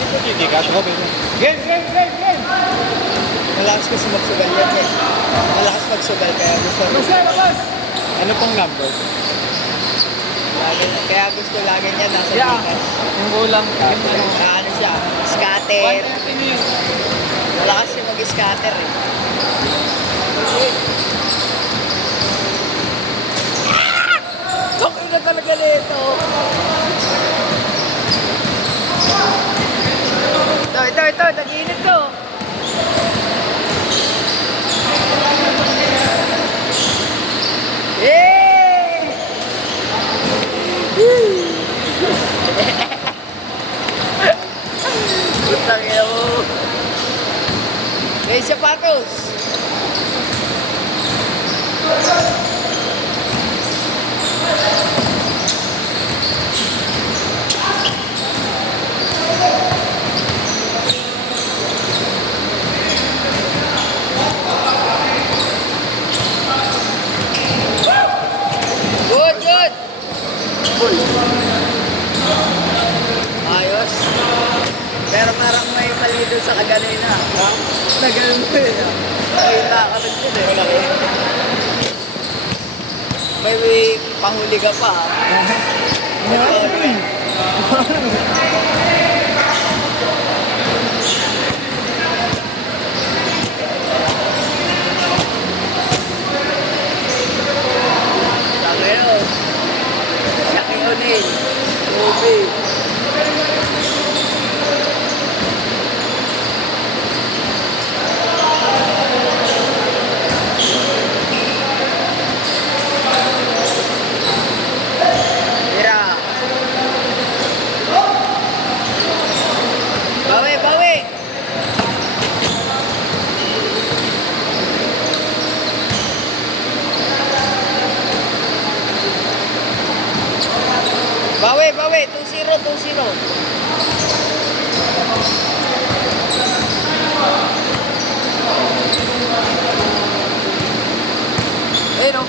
Hindi ka, trobe mo. Game, game, game, game! Malakas kasi magsugal yan eh. Malakas magsugal kaya gusto Labas! Ano pong number? kaya gusto lagi niya nasa Yeah. Gcash. Yung kulang. Ano siya? Scatter. 130 minutes. Malakas siya mag-scatter eh. Tokoy na talaga nito. Ito, nag-iinit to. Yay! Putang ina mo. May sapatos. Good, good. Ayos. Pero parang may mali doon sa kaganina. Ha? Naganon ko yun. Nakita ka rin yun eh. May panghuli ka pa ha. Sangero. Shaki O'Neal. Ruby. Tira. Bawi, bawi. Bawi, bawi. 2-0, 2-0. Ayun o.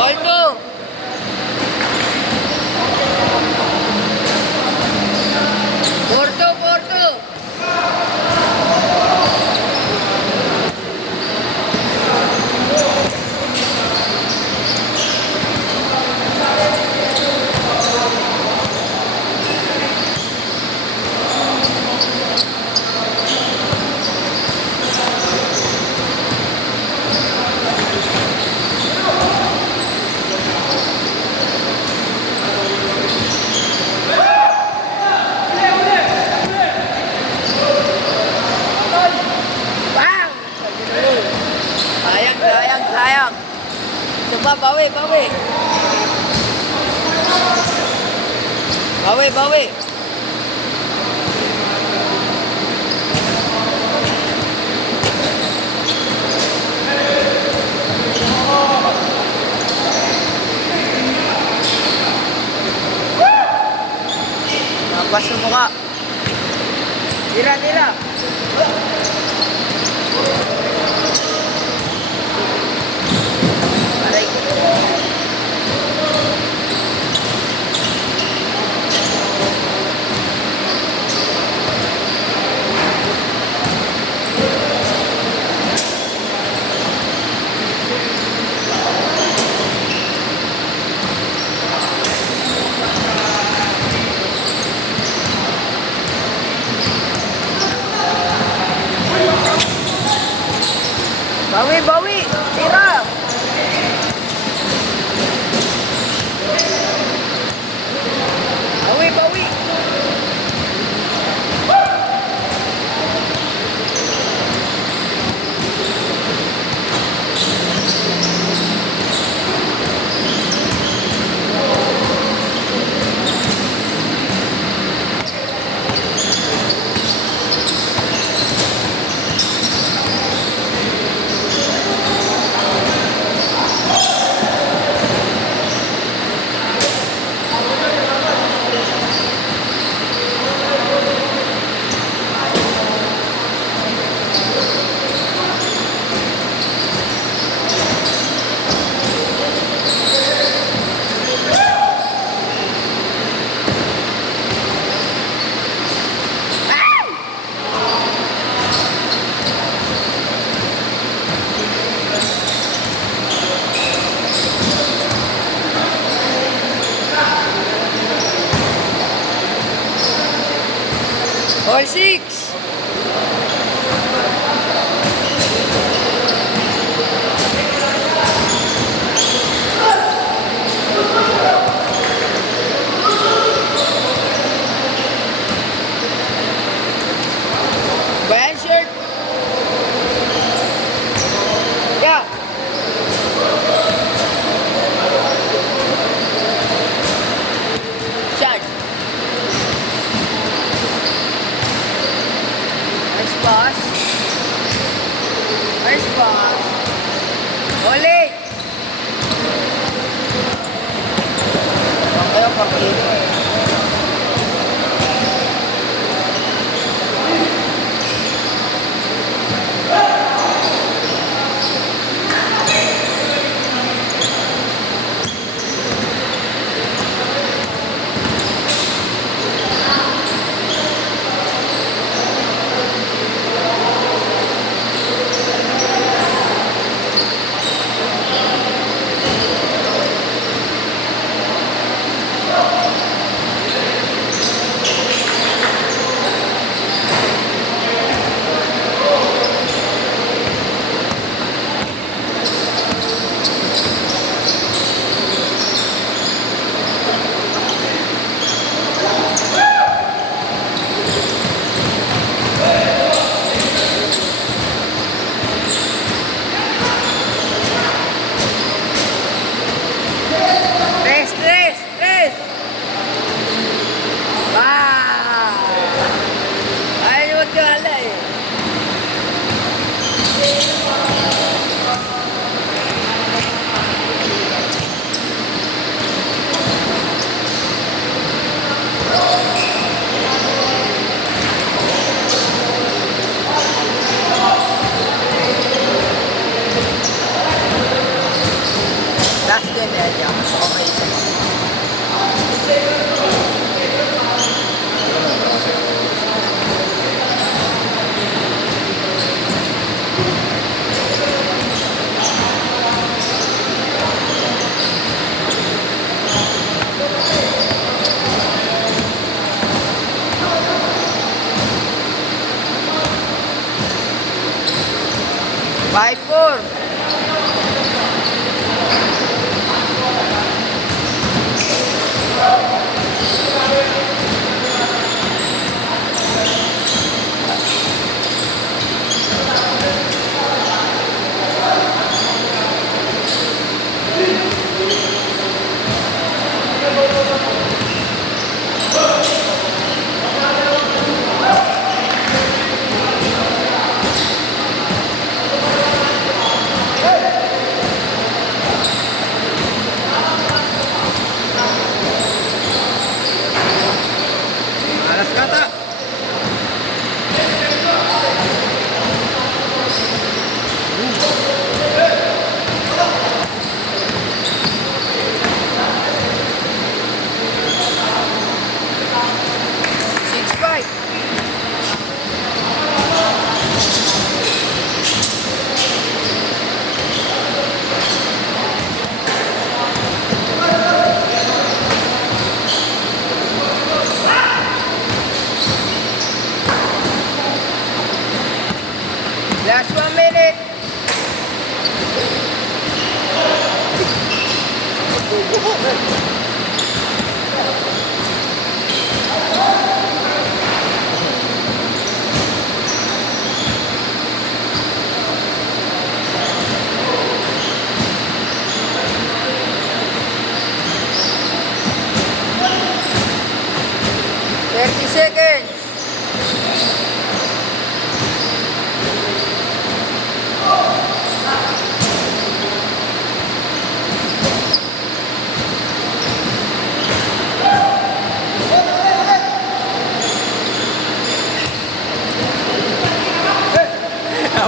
Alto! Porto, Porto! Bang! Sayang, sayang, sayang. Coba bawi, bawi. Bawi, bawi. Napas yung mukha. Tira, tira. Aray. Ball 6. Bayan shirt. Yeah. Shot. Nice pass. Nice pass. Oli. Ayaw pag-ilo eh. Tres. Wow! Ayaw magkala eh. Last game eh, di ako okay isa. Five, four. Alas kata. Six, five. Last 1 minute. Seconds.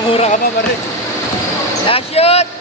Mura ka pa pare. Last shot.